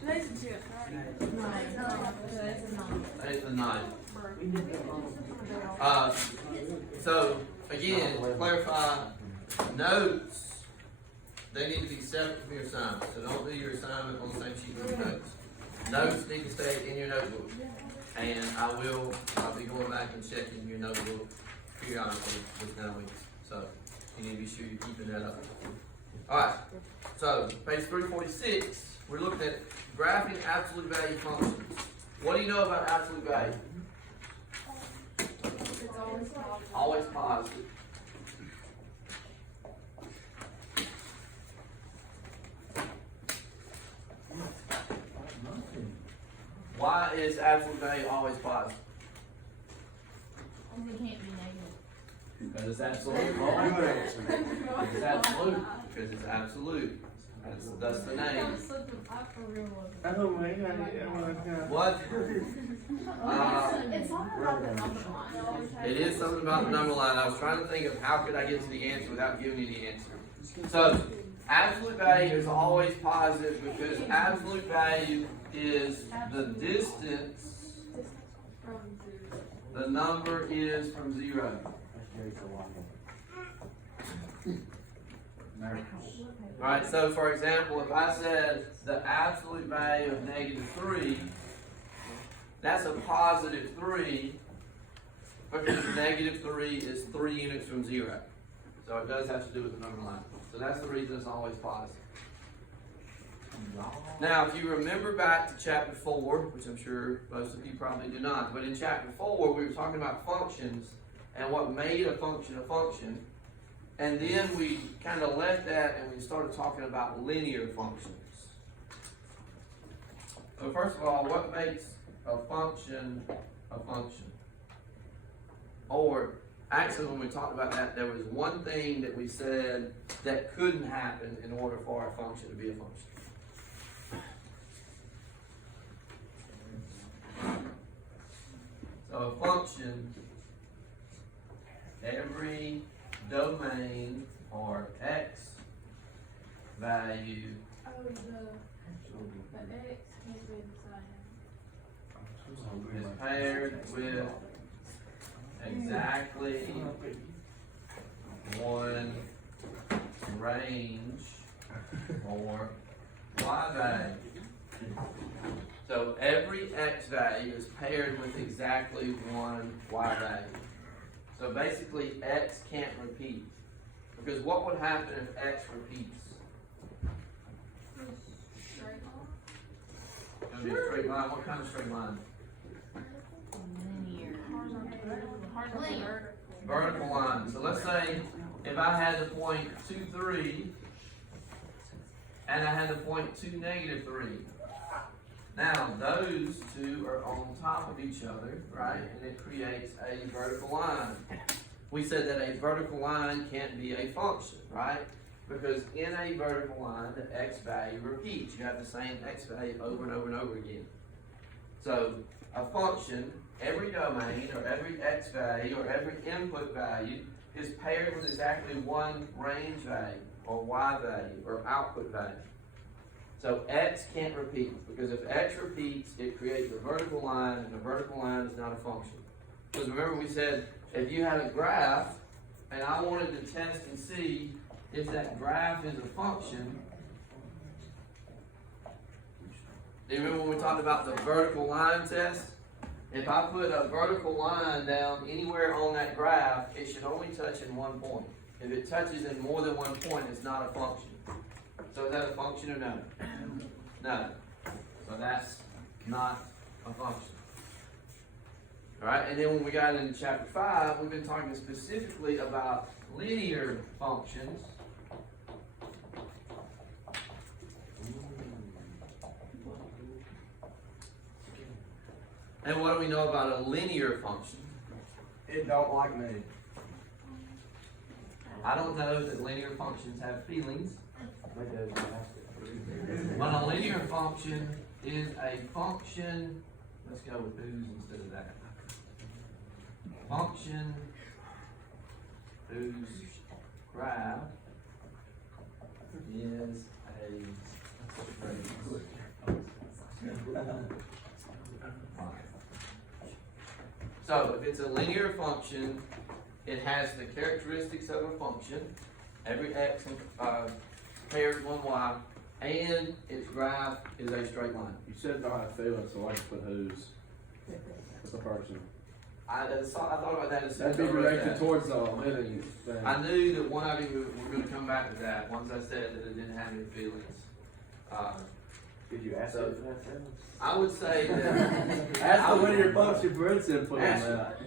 Today's the 10th, right? Today's the 9th. So again, to clarify, notes, they need to be separate from your assignment. So don't do your assignment on the same sheet with your notes. Notes need to stay in your notebook. And I'll be going back and checking your notebook periodically with 9 weeks. So you need to be sure you're keeping that up. Alright, so page 346, we're looking at graphing absolute value functions. What do you know about absolute value? It's always positive. Always positive. Why is absolute value always positive? It can't be negative. Because it's absolute. It's absolute. Because it's absolute. That's the name. What? It's all about the number line. It is something about the number line. I was trying to think of how could I get to the answer without giving you the answer. So, absolute value is always positive because absolute value is the distance the number is from 0. Right, so for example, if I said the absolute value of -3, that's a positive 3 because -3 is 3 units from 0. So it does have to do with the number line. So that's the reason it's always positive. Now, if you remember back to chapter 4, which I'm sure most of you probably do not, but in chapter 4, we were talking about functions and what made a function a function. And then we kind of left that and we started talking about linear functions. So first of all, what makes a function a function? Or actually, when we talked about that, there was one thing that we said that couldn't happen in order for a function to be a function. So a function, every domain or x value Oh, the X can't be inside. is paired with exactly one range or y value. So every x value is paired with exactly one y value. So basically x can't repeat. Because what would happen if x repeats? Straight line? It's going to be a straight line. What kind of straight line? Linear. Horizontal. Vertical line. So let's say if I had the point 2, 3 and I had the point 2, -3. Now those two are on top of each other, right? And it creates a vertical line. We said that a vertical line can't be a function, right? Because in a vertical line, the x value repeats. You have the same x value over and over and over again. So a function, every domain or every x value or every input value is paired with exactly one range value or y value or output value. So x can't repeat because if x repeats, it creates a vertical line, and a vertical line is not a function. Because remember we said if you had a graph and I wanted to test and see if that graph is a function. Do you remember when we talked about the vertical line test? If I put a vertical line down anywhere on that graph, it should only touch in one point. If it touches in more than one point, it's not a function. So is that a function or no? No. So that's not a function. Alright, and then when we got into chapter 5, we've been talking specifically about linear functions. And what do we know about a linear function? It don't like me. I don't know that linear functions have feelings. But a linear function is a function, let's go with whose instead of that. Function whose graph is a so if it's a linear function, it has the characteristics of a function. Every x pairs one y, and its graph is a straight line. You said not have feelings, so I can put who's. It's a person. I thought about that as soon as That'd be I wrote directed that. towards the living thing. I knew that one of you were going to come back to that once I said that it didn't have any feelings. Did you ask So- it for that sentence? I would say that Ask the linear function for its input on Ask that.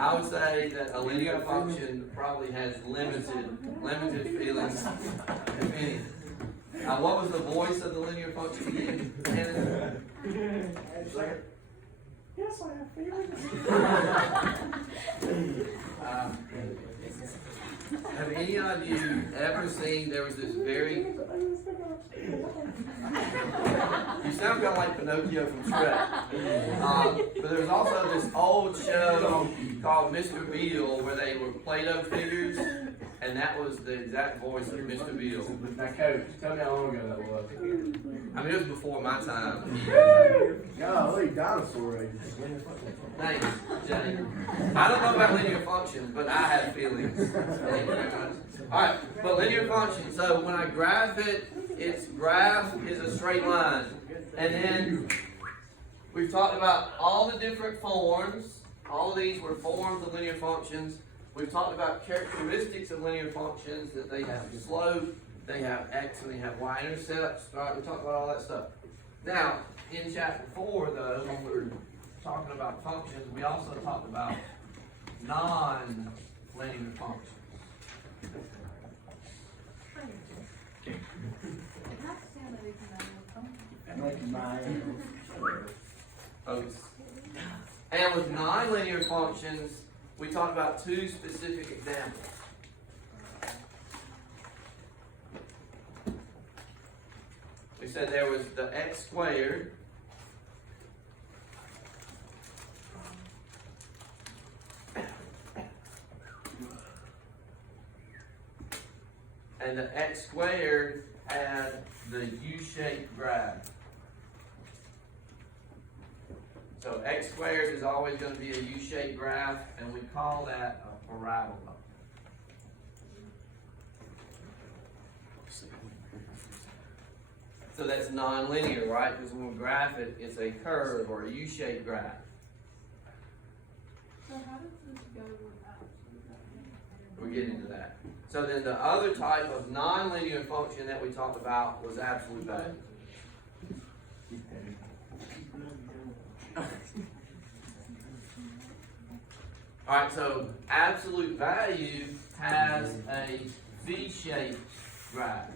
I would say that a linear function probably has limited feelings, if any. What was the voice of the linear function again? Hannah? Yes, I have feelings. Have any of you ever seen, there was this very, you sound kind of like Pinocchio from Shrek. But there was also this old show called Mr. Beale where they were Play-Doh figures, and that was the exact voice of Mr. Beale. Now, coach, tell me how long ago that was. I mean, it was before my time. Golly, dinosaur age. Thanks, Jane. I don't know about linear functions, but I have feelings. Thank you very much. Alright, but linear function, so when I graph it, its graph is a straight line. And then we've talked about all the different forms. All of these were forms of linear functions. We've talked about characteristics of linear functions, that they have slope, they have x, and they have y-intercepts. Right, we talked about all that stuff. Now, in chapter 4, though, when we were talking about functions, we also talked about non-linear functions. Folks. And with non-linear functions, we talked about two specific examples. We said there was the x squared, and the x squared had the U-shaped graph. So x squared is always going to be a U-shaped graph, and we call that a parabola. So that's nonlinear, right? Because when we graph it, it's a curve or a U-shaped graph. So how does this go with absolute value? We're getting to that. So then the other type of nonlinear function that we talked about was absolute value. Alright, so absolute value has a V-shaped graph.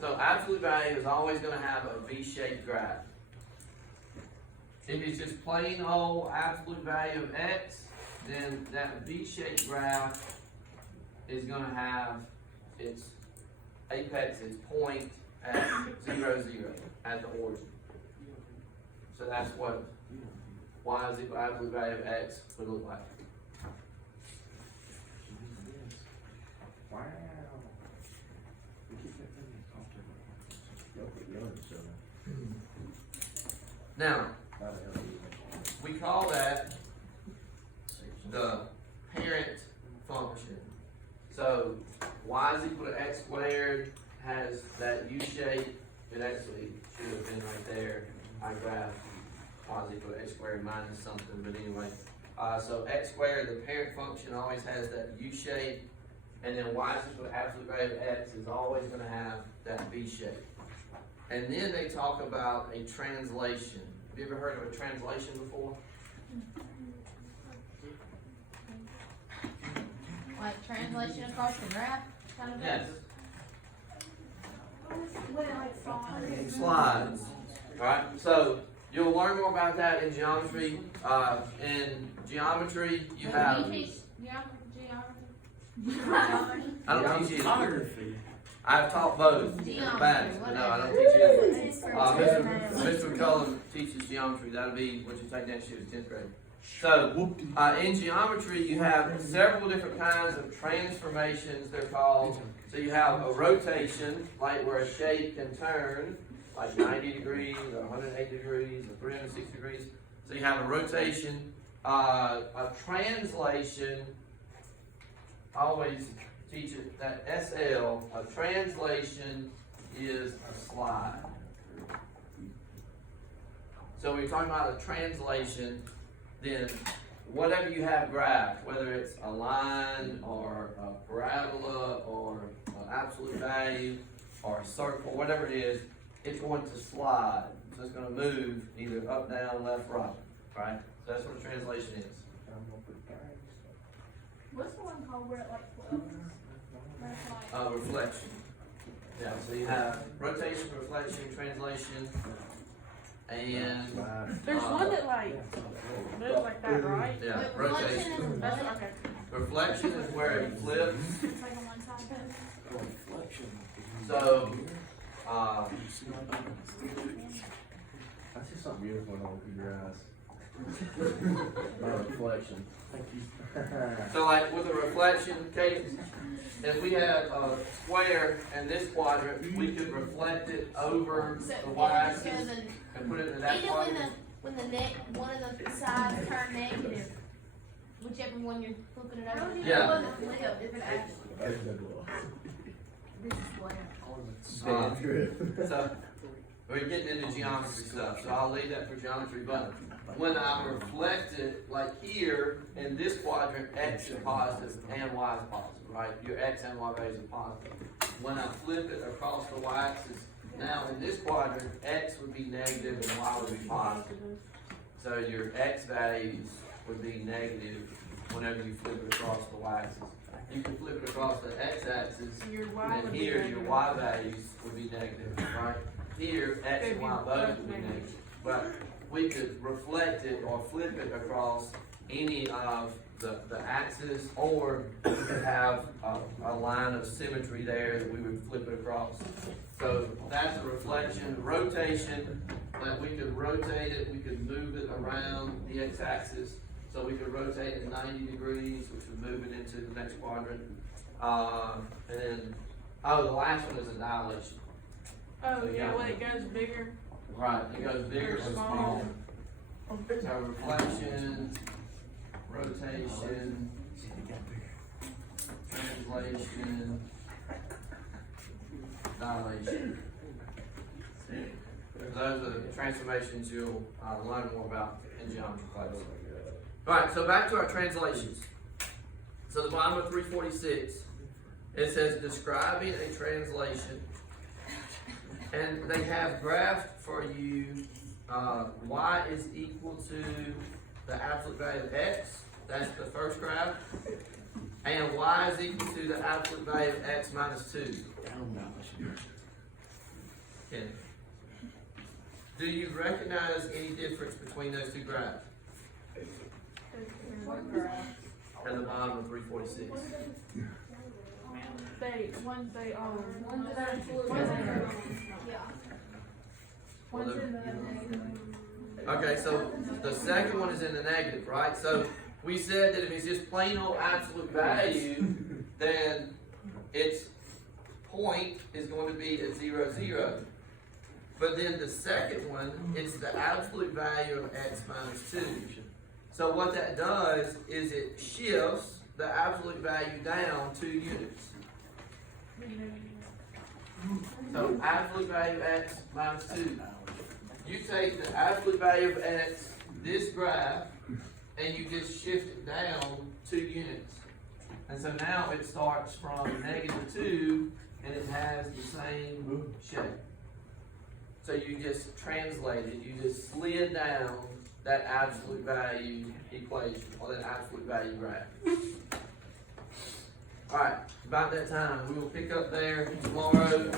So absolute value is always going to have a V-shaped graph. If it's just plain old absolute value of x, then that V-shaped graph is going to have its apex, its point at 0, 0 at the origin. So that's what y is equal to absolute value of x would look like. Wow. Now, we call that the parent function. So y is equal to x squared has that U shape. It actually should have been right there. I graphed y is equal to x squared minus something, but anyway. So x squared, the parent function, always has that U shape, and then y is equal to absolute value of x is always going to have that V shape. And then they talk about a translation. Have you ever heard of a translation before? Like translation across the graph, kind of Yes. thing? Slides. Alright, so you'll learn more about that in geometry. In geometry, you have. Can you teach geometry? I don't teach it. I've taught both. Geometry, Bad, but no, I don't teach it. Mr. McCullum teaches geometry. That'll be what you take next year, 10th grade. So, in geometry, you have several different kinds of transformations, they're called. So you have a rotation, like where a shape can turn, like 90 degrees, or 180 degrees, or 360 degrees. So you have a rotation, a translation. I always teach it that SL, a translation is a slide. So when you're talking about a translation, then whatever you have graphed, whether it's a line or a parabola or an absolute value or a circle, whatever it is, it's going to slide. So it's going to move either up, down, left, right? So that's what a translation is. What's the one called where it like floats? Where it's like, Reflection. Yeah, so you have rotation, reflection, translation, and There's one that like moves like that, right? yeah, Wait, reflection rotation. is That's what? okay. Reflection is where it flips. it's like on one side. So, I see something beautiful in all of your eyes. My reflection. Thank you. so like with a reflection, Katie, if we had a square in this quadrant, we could reflect it over So, the and y-axis it's gonna- and put it in that even quadrant. when the one of the sides turn negative, whichever one you're flipping it How over. do you Yeah. know the flip if it actually, this is what So, we're getting into geometry stuff, so I'll leave that for geometry, but when I reflect it, like here, in this quadrant, x is positive and y is positive, right? Your x and y values are positive. When I flip it across the y-axis, now in this quadrant, x would be negative and y would be positive. So your x values would be negative whenever you flip it across the y-axis. You can flip it across the x-axis, Your Y and would here, be your negative. y values would be negative, right? Here, x and y both would be negative. But we could reflect it or flip it across any of the axes, or we could have a line of symmetry there that we would flip it across. So that's a reflection. Rotation, that we could rotate it, we could move it around the x-axis. So we could rotate it 90 degrees, which would move it into the next quadrant. And then, the last one is a dilation. Oh yeah, when it goes bigger. Right, it goes bigger or small. Small. So reflection, rotation, translation, dilation. Those are the transformations you'll learn more about in geometry class. Alright, so back to our translations. So the bottom of 346, it says describing a translation. And they have graphed for you y is equal to the absolute value of x. That's the first graph. And y is equal to the absolute value of x minus 2. Okay. Do you recognize any difference between those two graphs at the bottom of 346? One's they one's an absolute, One's one's in in the- yeah. Well, One's the- in the negative. Okay, so the second one is in the negative, right? So we said that if it's just plain old absolute value, then its point is going to be at 0, 0. But then the second one, it's the absolute value of x minus 2. So what that does is it shifts the absolute value down 2 units. So absolute value of x minus 2. You take the absolute value of x, this graph, and you just shift it down 2 units. And so now it starts from -2 and it has the same shape. So you just translated, you just slid down that absolute value equation or that absolute value graph. Alright, about that time. We will pick up there tomorrow.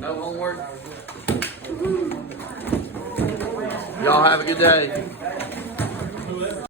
No homework. Y'all have a good day.